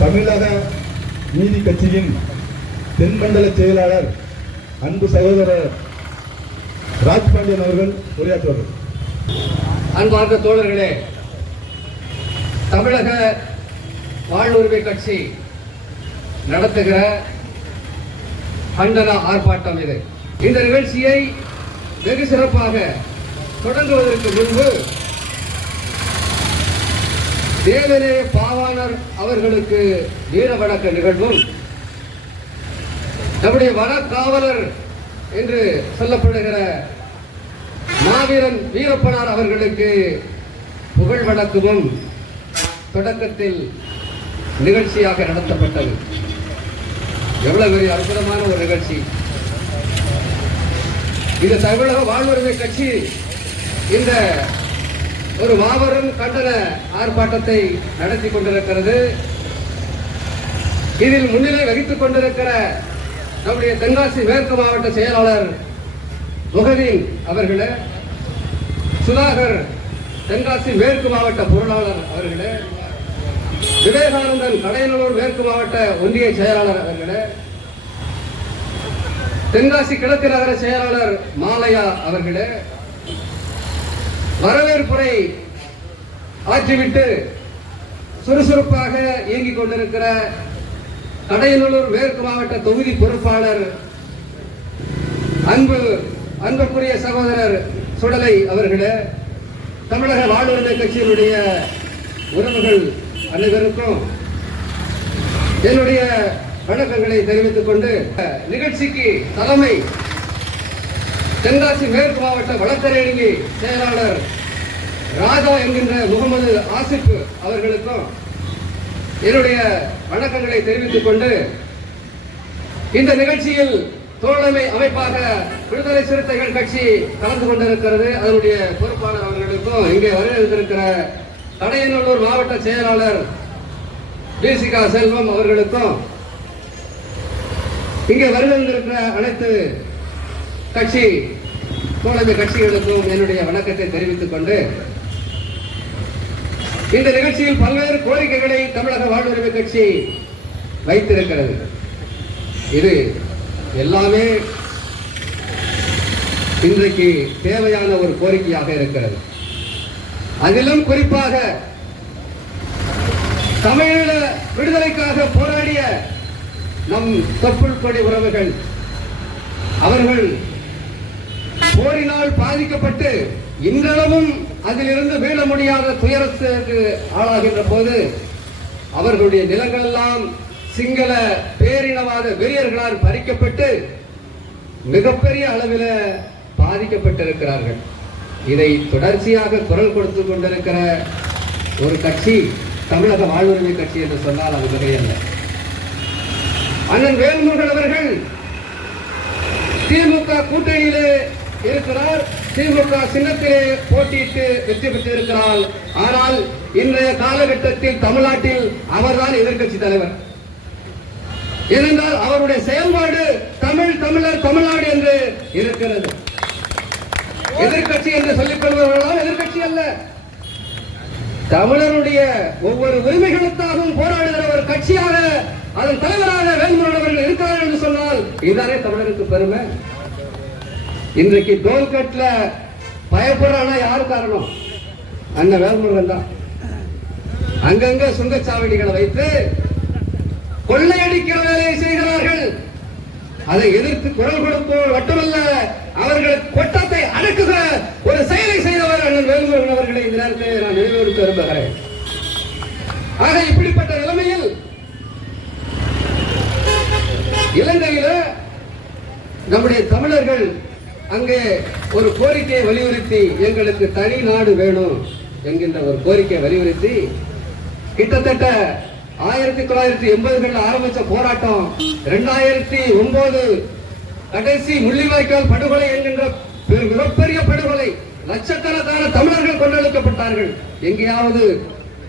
தமிழக நீதி கட்சியின் தென்மண்டல செயலாளர் அன்பு சகோதரர் ராஜ்பாண்டியன் அவர்கள் உரையாற்றுவார்கள். அன்பார்ந்த தோழர்களே, தமிழக வாழ்வுரிமை கட்சி நடத்துகிற கண்டன ஆர்ப்பாட்டம் இது. இந்த நிகழ்ச்சியை வெகு சிறப்பாக தொடங்குவதற்கு முன்பு தேவநேய பாவாணர் அவர்களுக்கு வீர வணக்க நிகழ்வும், நம்முடைய வனக்காவலர் என்று சொல்லப்படுகிற மாவீரன் வீரப்பனார் அவர்களுக்கு புகழ் வணக்கமும் தொடக்கத்தில் நிகழ்ச்சியாக நடத்தப்பட்டது. எவ்வளவு பெரிய அற்புதமான ஒரு நிகழ்ச்சி! இந்த தமிழக வாழ்வுரிமை கட்சி இந்த ஒரு மாபெரும் கண்டன ஆர்ப்பாட்டத்தை நடத்தி கொண்டிருக்கிறது. இதில் முன்னிலை வகித்துக் கொண்டிருக்கிற நம்முடைய தென்காசி மேற்கு மாவட்ட செயலாளர் முகதீன் அவர்களே, சுதாகர் தென்காசி மேற்கு மாவட்ட பொருளாளர் அவர்களே, விவேகானந்தன் கடையநல்லூர் மேற்கு மாவட்ட ஒன்றிய செயலாளர் அவர்களே, தென்காசி கிழக்கு நகர செயலாளர் மாலையா அவர்களே, வரவேற்புரை ஆற்றிவிட்டு சுறுசுறுப்பாக இயங்கிக் கொண்டிருக்கிற கடையநல்லூர் மேற்கு மாவட்ட தொகுதி பொறுப்பாளர் அன்புக்குரிய சகோதரர் சுடலை அவர்களே, தமிழக வாழ்வுரிமை கட்சியினுடைய உறவுகள் அனைவருக்கும் என்னுடைய வணக்கங்களை தெரிவித்துக் கொண்டு, நிகழ்ச்சிக்கு தலைமை தென்காசி மேற்கு மாவட்ட வழக்கறிஞர் செயலாளர் ராஜா என்கின்ற முகமது ஆசிப் அவர்களுக்கும் என்னுடைய வணக்கங்களை தெரிவித்துக் கொண்டு, இந்த நிகழ்ச்சியில் தோழமை அமைப்பாக விடுதலை சிறுத்தைகள் கட்சி கலந்து கொண்டிருக்கிறது. அதனுடைய பொறுப்பாளர் அவர்களுக்கும், இங்கே வருகின்ற கடையநல்லூர் மாவட்ட செயலாளர் தேசிகா செல்வம் அவர்களுக்கும், இங்கே வருகின்ற அனைத்து கட்சி தோழமை கட்சிகளுக்கும் என்னுடைய வணக்கத்தை தெரிவித்துக் கொண்டு, இந்த நிகழ்ச்சியில் பல்வேறு கோரிக்கைகளை தமிழக வாழ்வுரிமை கட்சி வைத்திருக்கிறது. இது எல்லாமே இன்றைக்கு தேவையான ஒரு கோரிக்கையாக இருக்கிறது. அதிலும் குறிப்பாக தமிழீழ விடுதலைக்காக போராடிய நம் தொப்புள் கொடி உறவுகள், அவர்கள் போரினால் பாதிக்கப்பட்டு இன்றளவும் அதிலிருந்து மீள முடியாத துயரத்திற்கு ஆளாகின்ற போது அவர்களுடைய நிலங்கள் எல்லாம் சிங்கள பேரினவாத வெறியர்களால் பறிக்கப்பட்டு மிகப்பெரிய அளவில் பாதிக்கப்பட்டிருக்கிறார்கள். இதை தொடர்ச்சியாக குரல் கொடுத்து கொண்டிருக்கிற ஒரு கட்சி தமிழக வாழ்வுரிமை கட்சி என்று சொன்னால் அது மிகையல்ல. அண்ணன் வேல்முருகன் அவர்கள் திமுக கூட்டணியிலே இருக்கிறார். திமுக சின்னத்திலே போட்டியிட்டு வெற்றி பெற்றிருக்கிறார். ஆனால் இன்றைய காலகட்டத்தில் தமிழ்நாட்டில் அவர்தான் எதிர்கட்சி தலைவர். ஏனென்றால் அவருடைய செயல்பாடு தமிழர் தமிழ்நாடு என்று இருக்கிறது. எதிர்கட்சி என்று சொல்லிக் கொள்பவர்களால் எதிர்கட்சி அல்ல, தமிழருடைய ஒவ்வொரு உரிமைகளுக்காகவும் போராடுகிற ஒரு கட்சியாக அதன் தலைவராக வேல்முருகன் அவர்கள் இருக்கிறார் என்று சொன்னால் இதுதானே தமிழருக்கு பெருமை. இன்றைக்கு டோல்கட்ல பயப்படுறானா யாரு காரணம்? அண்ணன் வேல்முருகன் தான். அங்கங்க சுங்கச்சாவடிகளை வைத்து கொள்ளையடிக்கிற வேலையை செய்கிறார்கள். அதை எதிர்த்து குரல் கொடுப்போர் மட்டுமல்ல, அவர்கள் கொட்டத்தை அடக்குகிற ஒரு செயலை செய்தவர் அண்ணன் வேல்முருகன் அவர்களை இந்த நேரத்தில் நான் நினைவுபடுத்த விரும்புகிறேன். ஆக இப்படிப்பட்ட நிலைமையில் இலங்கையில நம்முடைய தமிழர்கள் அங்கே ஒரு கோரிக்கையை வலியுறுத்தி, எங்களுக்கு தனி நாடு வேணும் என்கின்ற ஒரு கோரிக்கையை வலியுறுத்தி கிட்டத்தட்ட 1980களில் ஆரம்பிச்ச போராட்டம் 2009 கடைசி முள்ளிவாய்க்கால் படுகொலை என்கின்ற மிகப்பெரிய படுகொலை, லட்சக்கணக்கான தமிழர்கள் கொண்டளிக்கப்பட்டார்கள். எங்கேயாவது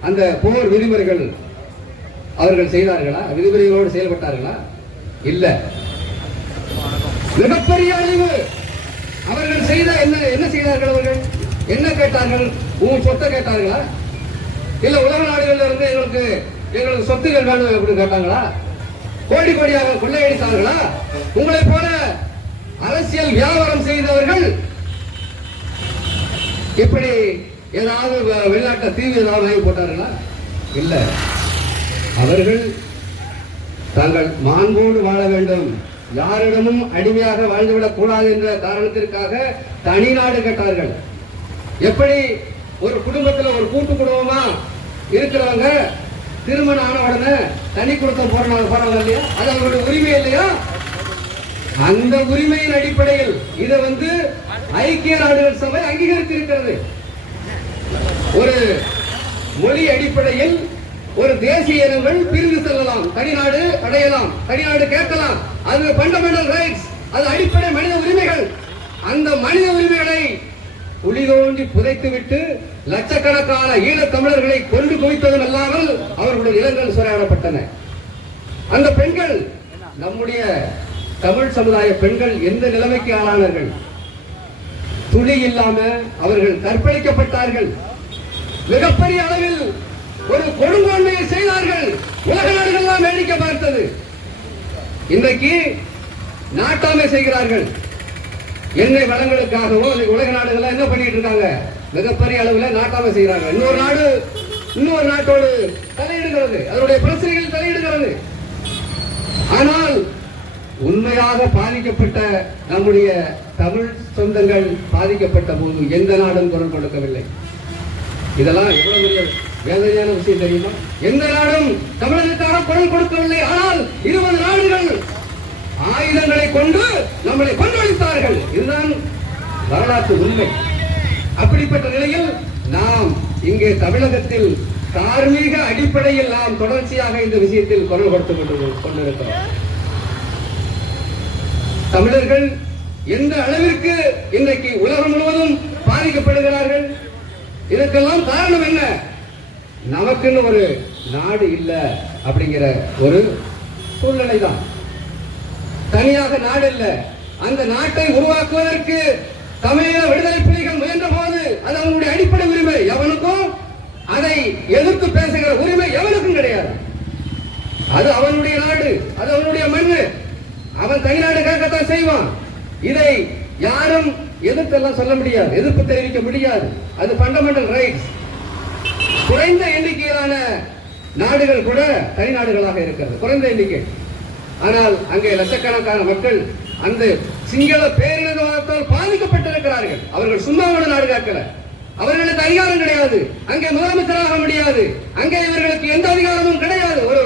அந்த போர் விதிமுறைகள் அவர்கள் செய்தார்களா? விதிமுறைகளோடு செயல்பட்டார்களா? இல்ல. மிகப்பெரிய அழிவு அவர்கள் செய்த என்ன செய்தார்கள்? அவர்கள் என்ன கேட்டார்கள்? உன் சொத்தை கேட்டார்களா? இல்ல உலக நாடுகள்ல இருந்து எங்களுக்கு சொத்துக்கள் வேணும் அப்படின்னு கேட்டாங்களா? கோடி கோடியாக கொள்ளையடித்தார்களா? உங்களை போல அரசியல் வியாபாரம் செய்தவர்கள் இப்படி ஏதாவது வெளிநாட்டு தீவு ஏதாவது வாங்கி போட்டார்களா? இல்ல, அவர்கள் தாங்கள் மாண்போடு வாழ வேண்டும், யாரிடமும் அடிமையாக வாழ்ந்துவிடக் கூடாது என்ற காரணத்திற்காக தனி நாடு கேட்டார்கள். எப்படி ஒரு குடும்பத்தில் ஒரு கூட்டு குடும்பமா இருக்கிறவங்க திருமணம் ஆன உடனே தனி குடும்பம் போறாங்க இல்லையா? அது அவங்களுடைய உரிமை இல்லையா? அந்த உரிமையின் அடிப்படையில் இதை ஐக்கிய நாடுகள் சபை அங்கீகரித்திருக்கிறது. ஒரு மொழி அடிப்படையில் ஒரு தேசிய இனங்கள் பிரிந்து செல்லலாம், தனிநாடு அடையலாம், தனிநாடு கேட்கலாம். அது ஃபண்டமெண்டல் ரைட்ஸ், அது அடிப்படை மனித உரிமைகள். அந்த மனித உரிமைகளை குழி தோண்டி புதைத்துவிட்டு லட்சக்கணக்கான ஈழத் தமிழர்களை கொண்டு குவித்ததும் அல்லாமல் அவர்களுடைய நிலங்கள் சூறையாடப்பட்டன. அந்த பெண்கள், நம்முடைய தமிழ் சமுதாய பெண்கள் எந்த நிலைமைக்கு ஆளானார்கள்? துணி இல்லாம அவர்கள் கற்பழிக்கப்பட்டார்கள். மிகப்பெரிய அளவில் ஒரு கொடுங்கோன்மையை செய்தார்கள். உலக நாடுகள் வேடிக்கை பார்த்தது. இன்றைக்கு நாட்டாமை செய்கிறார்கள். எண்ணெய் வளங்களுக்காகவும் உலக நாடுகள் என்ன பண்ணிட்டு இருக்காங்க? மிகப்பெரிய அளவில் நாட்டாமை செய்கிறார்கள். இன்னொரு நாட்டோடு தலையிடுகிறது, அதனுடைய பிரச்சனைகள் தலையிடுகிறது. ஆனால் உண்மையாக பாதிக்கப்பட்ட நம்முடைய தமிழ் சொந்தங்கள் பாதிக்கப்பட்ட போது எந்த நாடும் குரல் கொடுக்கவில்லை. இதெல்லாம் எவ்வளவு பெரிய வேதனையான விஷயம் தெரியுமா? எந்த நாடும் தமிழகத்துக்காக குரல் கொடுக்கவில்லை. ஆனால் 20 நாடுகள் ஆயுதங்களை கொண்டு நம்மளை கொன்றொழித்தார்கள். இதுதான் வரலாற்று உண்மை. அப்படிப்பட்ட நிலையில் நாம் இங்கே தமிழகத்தில் தார்மீக அடிப்படையில் நாம் தொடர்ச்சியாக இந்த விஷயத்தில் குரல் கொடுத்துக் கொண்டிருக்கிறோம். தமிழர்கள் எந்த அளவிற்கு இன்றைக்கு உலகம் முழுவதும் பாதிக்கப்படுகிறார்கள்? இதற்கெல்லாம் காரணம் என்ன? நமக்குன்னு ஒரு நாடு இல்ல அப்படிங்கிற ஒரு சூழ்நிலை தான். தனியாக நாடு இல்ல. அந்த நாட்டை உருவாக்குவதற்கு தமிழீழ விடுதலை புலிகள் முயன்ற போது அது அவனுடைய அடிப்படை உரிமை. எவனுக்கும் அதை எதிர்த்து பேசுகிற உரிமை எவனுக்கும் கிடையாது. அது அவனுடைய நாடு, அது அவனுடைய மண்ணு. அவன் தனிநாடு கேட்கத்தான் செய்வான். இதை யாரும் எதிர்த்தெல்லாம் சொல்ல முடியாது, எதிர்ப்பு தெரிவிக்க முடியாது. அது ஃபண்டமெண்டல் ரைட்ஸ். குறைந்த எண்ணிக்கையிலான நாடுகள் கூட தனிநாடுகளாக இருக்கிறது, குறைந்த எண்ணிக்கை. ஆனால் அங்கே லட்சக்கணக்கான மக்கள் அந்த சிங்கள பேரினவாதத்தால் பாதிக்கப்பட்டிருக்கிறார்கள். அவர்கள் சும்மா ஒரு நாடு காக்கல. அவர்களுக்கு அதிகாரம் கிடையாது. அங்கே முதலமைச்சராக முடியாது. அங்கே இவர்களுக்கு எந்த அதிகாரமும் கிடையாது. ஒரு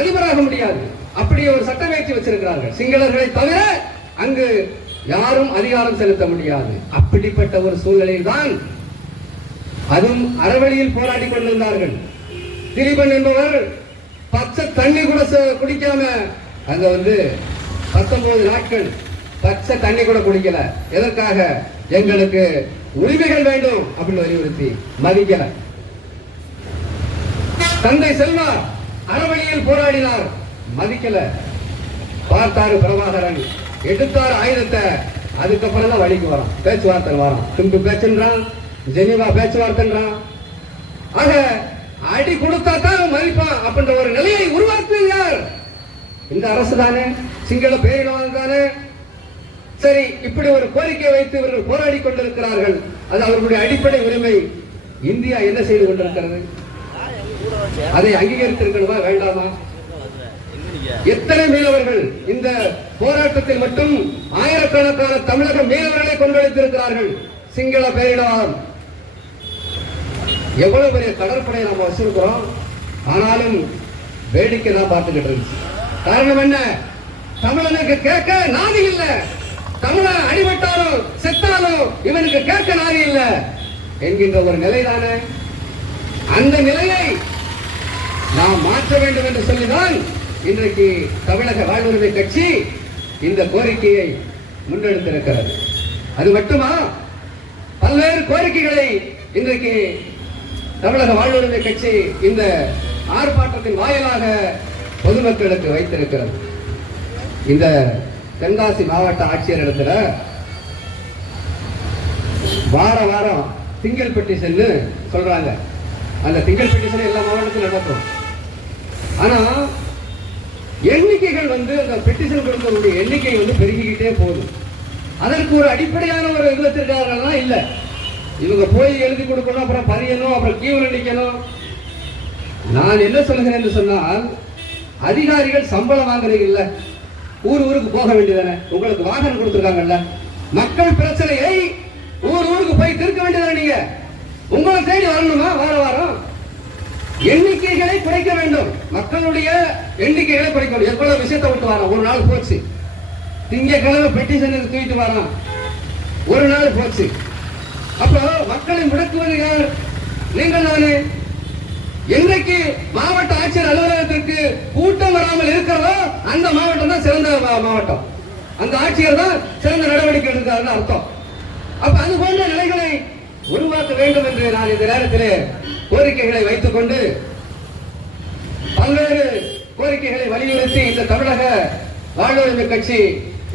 அதிபராக முடியாது. அப்படி ஒரு சட்டம் ஏற்றி வச்சிருக்கிறார்கள். சிங்களர்களை தவிர அங்கு யாரும் அதிகாரம் செலுத்த முடியாது. அப்படிப்பட்ட ஒரு சூழ்நிலையில் தான் அதுவும் அறவழியில் போராடி கொண்டிருந்தார்கள். திலீபன் என்பவர் பச்சை தண்ணி கூட குடிக்காம அங்க 19 நாட்கள் பச்சை தண்ணி கூட குடிக்கல. எதற்காக? எங்களுக்கு உரிமைகள் வேண்டும் அப்படின்னு வலியுறுத்தி மதிக்கல. தந்தை செல்வா அறவழியில் போராடினார், மதிக்கல. பார்த்தாரு பிரபாகரன், எடுத்தார் ஆயுதத்தை. அதுக்கப்புறம் தான் வழிக்கு வரான், பேச்சுவார்த்தை வரான். துண்டு பேச்சுன்றான், ஜெனிவா பேச்சுவார்த்தைன்றான். ஆக அடி கொடுத்தா தான் மதிப்பான் அப்படின்ற ஒரு நிலையை உருவாக்குவது யார்? இந்த அரசு தானே, சிங்கள பேரினவாதம் தானே. சரி, இப்படி ஒரு கோரிக்கை வைத்து இவர்கள் போராடி கொண்டிருக்கிறார்கள். அது அவர்களுடைய அடிப்படை உரிமை. இந்தியா என்ன செய்து கொண்டிருக்கிறது? அதை அங்கீகரித்திருக்கணுமா வேண்டாமா? எத்தனை மீனவர்கள் இந்த போராட்டத்தில் மட்டும் ஆயிரக்கணக்கான தமிழக மீனவர்களை கொண்டளித்திருக்கிறார்கள். சிங்கள பேரினவாதம். எவ்வளவு பெரிய கடற்படையை நாம் வச்சிருக்கிறோம். ஆனாலும் வேடிக்கை தான் பார்த்துக்கிட்டு இருந்துச்சு. காரணம் என்ன? தமிழனுக்கு கேட்க நாதி இல்ல. தமிழன் அடிபட்டாலும் செத்தாலும் இவனுக்கு கேட்க நாதி இல்ல என்கின்ற ஒரு நிலைதானே. அந்த நிலையை நாம் மாற்ற வேண்டும் என்று சொல்லிதான் இன்றைக்கு தமிழக வாழ்வுரிமை கட்சி இந்த கோரிக்கையை முன்னெடுத்திருக்கிறது. அது மட்டுமா? பல்வேறு கோரிக்கைகளை இன்றைக்கு தமிழக வாழ்வுரிமை கட்சி இந்த ஆர்ப்பாட்டத்தின் வாயிலாக பொதுமக்களுக்கு வைத்திருக்கிறது. இந்த தென்காசி மாவட்ட ஆட்சியர் இடத்துல வாரம் திங்கள்பட்டி சென்று சொல்றாங்க. அந்த திங்கள் பெட்டிஷன் எல்லா மாவட்டத்திலும் நடக்கும். ஆனா எண்ணிக்கைகள் வந்து அந்த பெட்டிஷன் கொடுக்கக்கூடிய எண்ணிக்கை வந்து பெருகிக்கிட்டே போகுது. அதற்கு ஒரு அடிப்படையான ஒரு இது வச்சிருக்காங்கன்னா இல்ல, இவங்க போய் எழுதி கொடுக்கணும், அப்புறம் பதியணும், அப்புறம் கியூல நிக்கணும். நான் என்ன சொல்கிறேன் என்று சொன்னால், அதிகாரிகள் சம்பளம் வாங்குறீங்கல்ல, ஊருக்கு போக வேண்டியதானே, உங்களுக்கு வாகனம் கொடுத்துருக்காங்கல்ல, மக்கள் பிரச்சனையை ஊருக்கு போய் தீர்க்க வேண்டியதானே. நீங்க உங்களை தேடி வரணுமா? வாரம் எண்ணிக்கைகளை குறைக்க வேண்டும், மக்களுடைய எண்ணிக்கைகளை குறைக்க வேண்டும். எவ்வளவு விஷயத்தை விட்டு வரோம். ஒரு நாள் போச்சு, திங்கக்கிழமை பெட்டிஷனுக்கு தூக்கிட்டு வரோம், ஒரு நாள் போச்சு. அப்போ மக்களை முடக்குவது யார்? நீங்கள் தானே. என்றைக்கு மாவட்ட ஆட்சியர் அலுவலகத்திற்கு கூட்டம் வராமல் இருக்கிறதோ அந்த மாவட்டம் தான் சிறந்த மாவட்டம், அந்த ஆட்சியர் தான் சிறந்த நடவடிக்கை எடுக்கிறார் அர்த்தம். அப்ப அது போன்ற நிலைகளை உருவாக்க வேண்டும் என்று நான் இந்த நேரத்திலே கோரிக்கைகளை வைத்துக் கொண்டு பல்வேறு கோரிக்கைகளை வலியுறுத்தி இந்த தமிழக வாழ்வுரிமை கட்சி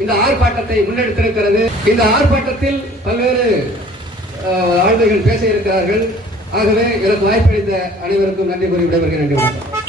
இந்த ஆர்ப்பாட்டத்தை முன்னெடுத்திருக்கிறது. இந்த ஆர்ப்பாட்டத்தில் பல்வேறு ஆளுமைகள் பேச இருக்கிறார்கள். ஆகவே எனக்கு வாய்ப்பளித்த அனைவருக்கும் நன்றி கூறி விடைபெறுகிறேன்.